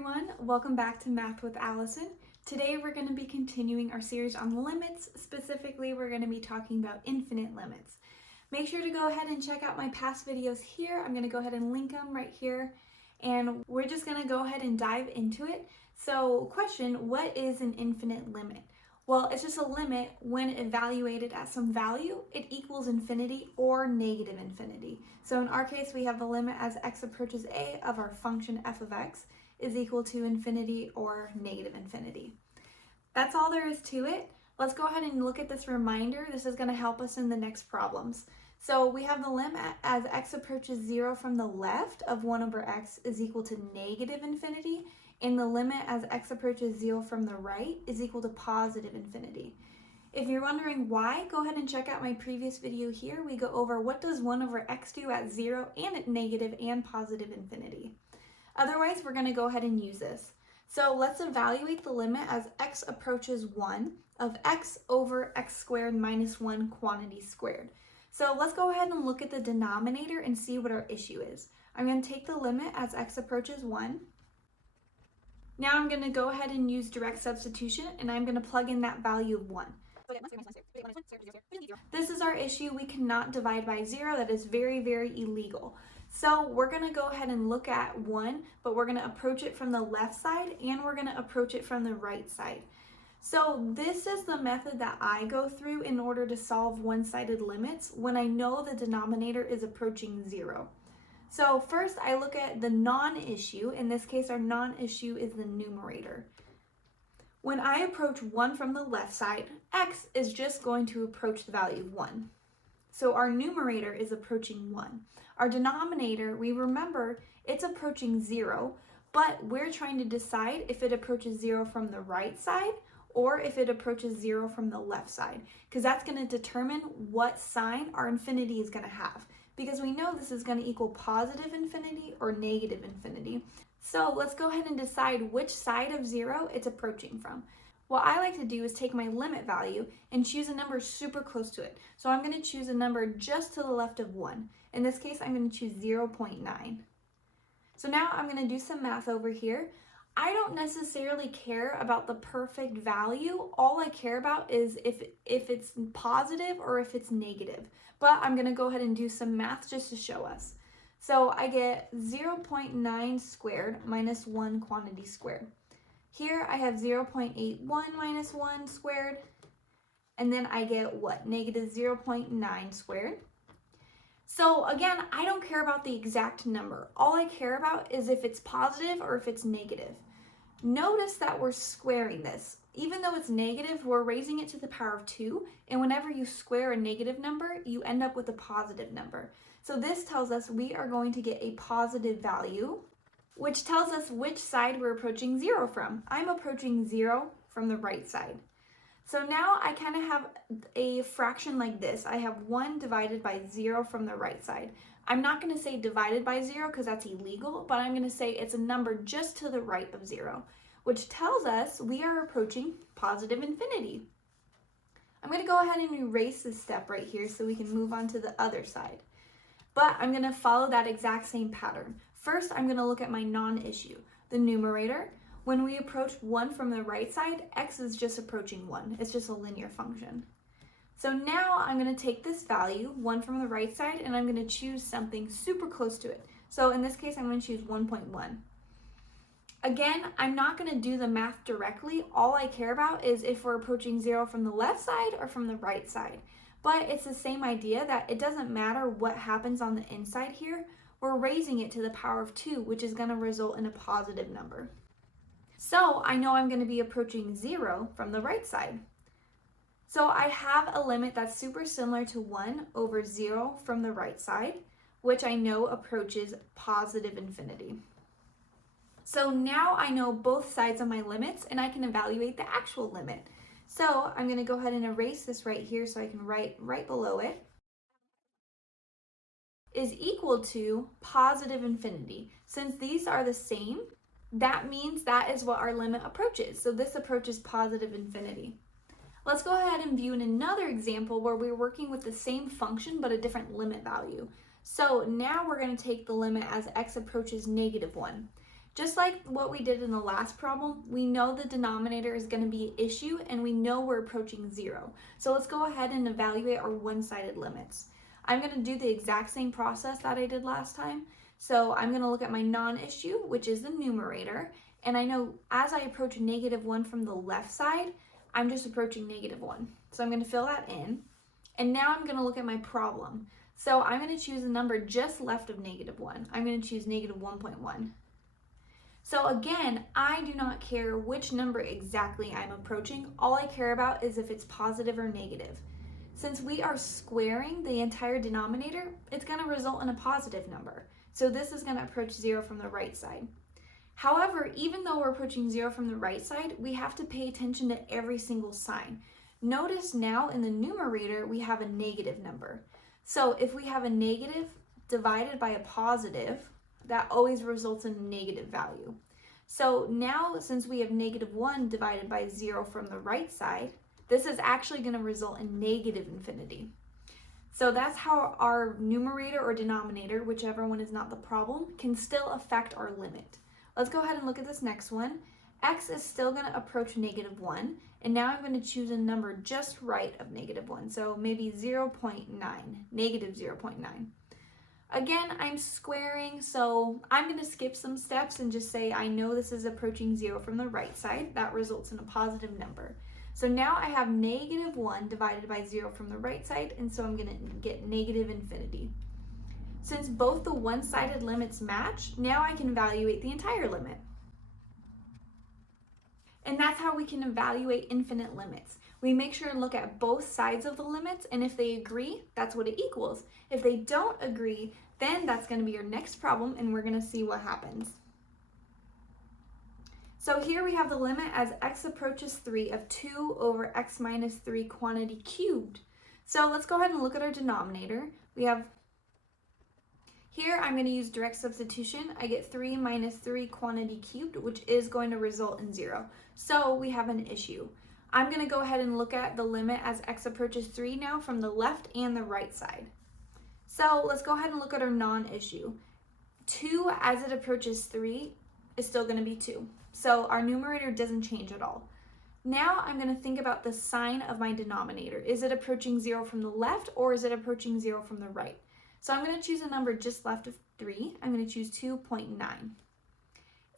everyone, welcome back to Math with Allison. Today we're going to be continuing our series on limits. Specifically, we're going to be talking about infinite limits. Make sure to go ahead and check out my past videos here. I'm going to go ahead and link them right here, and we're just going to go ahead and dive into it. So, question, what is an infinite limit? Well, it's just a limit when evaluated at some value, it equals infinity or negative infinity. So in our case, we have the limit as x approaches a of our function f of x is equal to infinity or negative infinity. That's all there is to it. Let's go ahead and look at this reminder. This is going to help us in the next problems. So we have the limit as x approaches 0 from the left of 1 over x is equal to negative infinity, and the limit as x approaches 0 from the right is equal to positive infinity. If you're wondering why, go ahead and check out my previous video here. We go over what does 1 over x do at 0 and at negative and positive infinity. Otherwise, we're going to go ahead and use this. So let's evaluate the limit as x approaches 1 of x over x squared minus 1 quantity squared. So let's go ahead and look at the denominator and see what our issue is. I'm going to take the limit as x approaches 1. Now I'm going to go ahead and use direct substitution, and I'm going to plug in that value of 1. This is our issue. We cannot divide by 0. That is very, very illegal. So we're going to go ahead and look at 1, but we're going to approach it from the left side, and we're going to approach it from the right side. So this is the method that I go through in order to solve one-sided limits when I know the denominator is approaching 0. So first I look at the non-issue. In this case, our non-issue is the numerator. When I approach 1 from the left side, x is just going to approach the value of 1. So our numerator is approaching 1. Our denominator, we remember it's approaching 0, but we're trying to decide if it approaches 0 from the right side or if it approaches 0 from the left side, because that's going to determine what sign our infinity is going to have. Because we know this is going to equal positive infinity or negative infinity. So let's go ahead and decide which side of 0 it's approaching from. What I like to do is take my limit value and choose a number super close to it. So I'm going to choose a number just to the left of 1. In this case, I'm going to choose 0.9. So now I'm going to do some math over here. I don't necessarily care about the perfect value. All I care about is if it's positive or if it's negative. But I'm going to go ahead and do some math just to show us. So I get 0.9 squared minus 1 quantity squared. Here I have 0.81 minus 1 squared. And then I get what? Negative 0.9 squared. So again, I don't care about the exact number. All I care about is if it's positive or if it's negative. Notice that we're squaring this. Even though it's negative, we're raising it to the power of 2, and whenever you square a negative number, you end up with a positive number. So this tells us we are going to get a positive value, which tells us which side we're approaching 0 from. I'm approaching 0 from the right side. So now I kind of have a fraction like this. I have 1 divided by 0 from the right side. I'm not going to say divided by 0 because that's illegal, but I'm going to say it's a number just to the right of 0, which tells us we are approaching positive infinity. I'm going to go ahead and erase this step right here so we can move on to the other side. But I'm going to follow that exact same pattern. First, I'm going to look at my non-issue, the numerator. When we approach 1 from the right side, x is just approaching 1. It's just a linear function. So now I'm going to take this value, 1 from the right side, and I'm going to choose something super close to it. So in this case, I'm going to choose 1.1. Again, I'm not going to do the math directly. All I care about is if we're approaching 0 from the left side or from the right side. But it's the same idea that it doesn't matter what happens on the inside here. We're raising it to the power of 2, which is going to result in a positive number. So I know I'm going to be approaching 0 from the right side. So I have a limit that's super similar to 1 over 0 from the right side, which I know approaches positive infinity. So now I know both sides of my limits, and I can evaluate the actual limit. So I'm going to go ahead and erase this right here so I can write right below it. Is equal to positive infinity. Since these are the same, that means that is what our limit approaches. So this approaches positive infinity. Let's go ahead and view in another example where we're working with the same function but a different limit value. So now we're going to take the limit as x approaches negative 1. Just like what we did in the last problem, we know the denominator is going to be an issue and we know we're approaching 0. So let's go ahead and evaluate our one-sided limits. I'm going to do the exact same process that I did last time. So I'm going to look at my non-issue, which is the numerator, and I know as I approach -1 from the left side, I'm just approaching -1. So I'm going to fill that in. And now I'm going to look at my problem. So I'm going to choose a number just left of -1. I'm going to choose -1.1. So again, I do not care which number exactly I'm approaching. All I care about is if it's positive or negative. Since we are squaring the entire denominator, it's going to result in a positive number. So this is going to approach 0 from the right side. However, even though we're approaching 0 from the right side, we have to pay attention to every single sign. Notice now in the numerator, we have a negative number. So if we have a negative divided by a positive, that always results in a negative value. So now, since we have -1 divided by 0 from the right side, this is actually going to result in negative infinity. So that's how our numerator or denominator, whichever one is not the problem, can still affect our limit. Let's go ahead and look at this next one. X is still going to approach -1, and now I'm going to choose a number just right of -1, so maybe 0.9, -0.9. Again, I'm squaring, so I'm going to skip some steps and just say I know this is approaching 0 from the right side. That results in a positive number. So now I have -1 divided by 0 from the right side, and so I'm going to get negative infinity. Since both the one-sided limits match, now I can evaluate the entire limit. And that's how we can evaluate infinite limits. We make sure to look at both sides of the limits, and if they agree, that's what it equals. If they don't agree, then that's going to be your next problem, and we're going to see what happens. So here we have the limit as x approaches 3 of 2 over x minus 3 quantity cubed. So let's go ahead and look at our denominator. We have here, I'm going to use direct substitution. I get 3 minus 3 quantity cubed, which is going to result in 0. So we have an issue. I'm going to go ahead and look at the limit as x approaches 3 now from the left and the right side. So let's go ahead and look at our non-issue. 2 as it approaches 3 is still going to be 2. So our numerator doesn't change at all. Now I'm going to think about the sign of my denominator. Is it approaching 0 from the left, or is it approaching 0 from the right? So I'm going to choose a number just left of 3. I'm going to choose 2.9.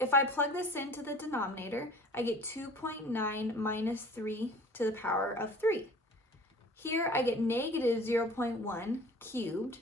If I plug this into the denominator, I get 2.9 minus 3 to the power of 3. Here I get -0.1 cubed.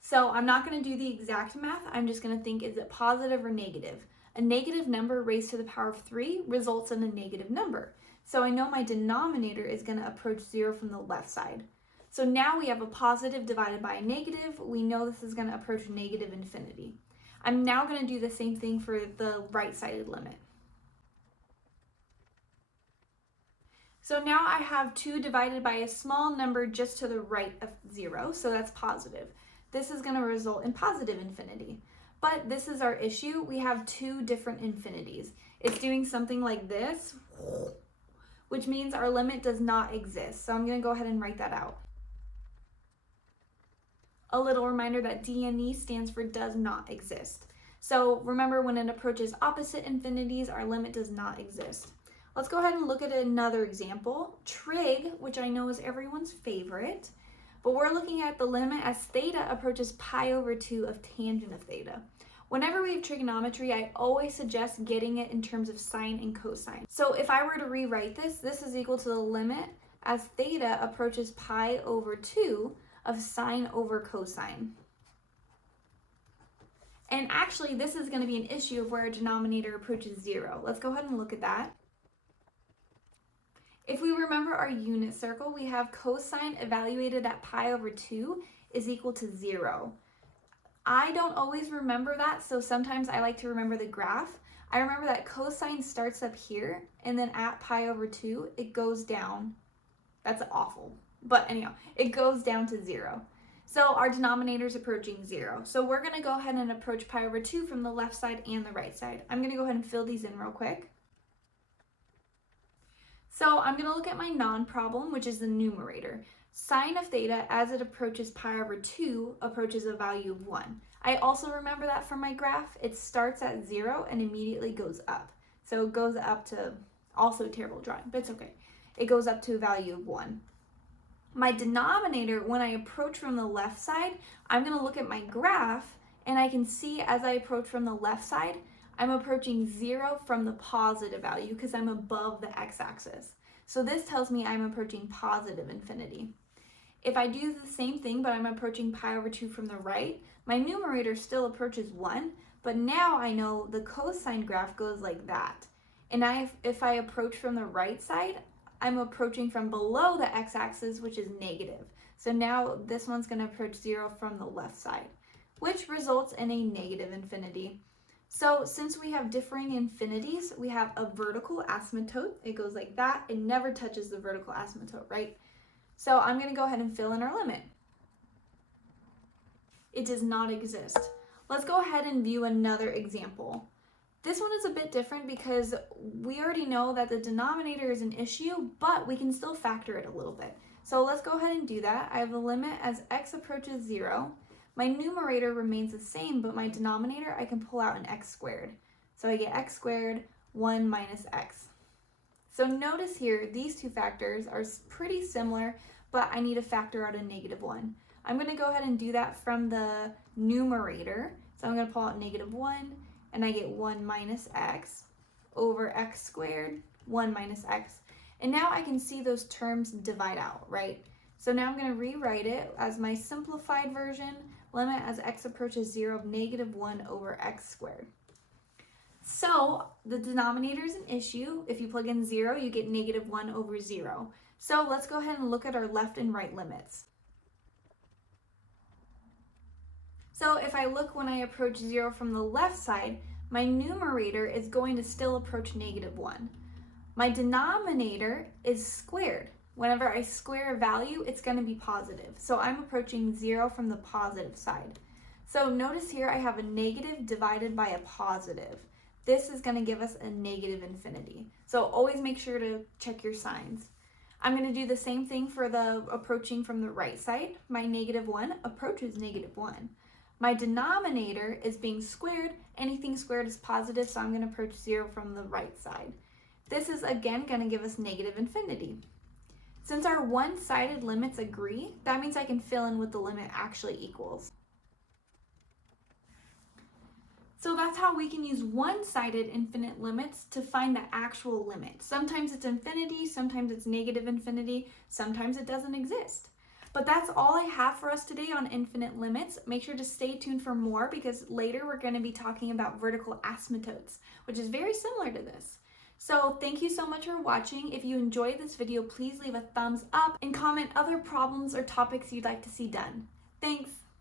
So I'm not going to do the exact math. I'm just going to think, is it positive or negative? A negative number raised to the power of 3 results in a negative number. So I know my denominator is going to approach 0 from the left side. So now we have a positive divided by a negative. We know this is going to approach negative infinity. I'm now going to do the same thing for the right-sided limit. So now I have 2 divided by a small number just to the right of 0, so that's positive. This is going to result in positive infinity. But this is our issue. We have 2 different infinities. It's doing something like this, which means our limit does not exist. So I'm going to go ahead and write that out. A little reminder that DNE stands for does not exist. So remember, when it approaches opposite infinities, our limit does not exist. Let's go ahead and look at another example. TRIG, which I know is everyone's favorite, but we're looking at the limit as theta approaches pi over 2 of tangent of theta. Whenever we have trigonometry, I always suggest getting it in terms of sine and cosine. So if I were to rewrite this, this is equal to the limit as theta approaches pi over 2 of sine over cosine. And actually, this is going to be an issue of where a denominator approaches 0. Let's go ahead and look at that. If we remember our unit circle, we have cosine evaluated at pi over 2 is equal to 0. I don't always remember that, so sometimes I like to remember the graph. I remember that cosine starts up here, and then at pi over 2, it goes down. That's awful. But anyhow, it goes down to 0. So our denominator is approaching 0. So we're going to go ahead and approach pi over 2 from the left side and the right side. I'm going to go ahead and fill these in real quick. So I'm going to look at my non-problem, which is the numerator. Sine of theta as it approaches pi over 2 approaches a value of 1. I also remember that from my graph, it starts at 0 and immediately goes up. So it goes up to, also terrible drawing, but it's okay. It goes up to a value of 1. My denominator, when I approach from the left side, I'm going to look at my graph, and I can see as I approach from the left side, I'm approaching 0 from the positive value because I'm above the x-axis. So this tells me I'm approaching positive infinity. If I do the same thing, but I'm approaching pi over 2 from the right, my numerator still approaches 1, but now I know the cosine graph goes like that. And if I approach from the right side, I'm approaching from below the x-axis, which is negative. So now this one's going to approach 0 from the left side, which results in a negative infinity. So since we have differing infinities, we have a vertical asymptote. It goes like that. It never touches the vertical asymptote, right? So I'm going to go ahead and fill in our limit. It does not exist. Let's go ahead and view another example. This one is a bit different because we already know that the denominator is an issue, but we can still factor it a little bit. So let's go ahead and do that. I have the limit as x approaches 0. My numerator remains the same, but my denominator, I can pull out an x squared. So I get x squared, 1 minus x. So notice here, these two factors are pretty similar, but I need to factor out a -1. I'm going to go ahead and do that from the numerator. So I'm going to pull out -1, and I get 1 minus x over x squared, 1 minus x. And now I can see those terms divide out, right? So now I'm going to rewrite it as my simplified version, limit as x approaches 0 of -1 over x squared. So the denominator is an issue. If you plug in 0, you get -1 over 0. So let's go ahead and look at our left and right limits. So if I look when I approach 0 from the left side, my numerator is going to still approach -1. My denominator is squared. Whenever I square a value, it's going to be positive. So I'm approaching 0 from the positive side. So notice here I have a negative divided by a positive. This is going to give us a negative infinity. So always make sure to check your signs. I'm going to do the same thing for the approaching from the right side. My -1 approaches -1. My denominator is being squared. Anything squared is positive, so I'm going to approach 0 from the right side. This is again going to give us negative infinity. Since our one-sided limits agree, that means I can fill in what the limit actually equals. So that's how we can use one-sided infinite limits to find the actual limit. Sometimes it's infinity, sometimes it's negative infinity, sometimes it doesn't exist. But that's all I have for us today on infinite limits. Make sure to stay tuned for more because later we're going to be talking about vertical asymptotes, which is very similar to this. So thank you so much for watching. If you enjoyed this video, please leave a thumbs up and comment other problems or topics you'd like to see done. Thanks!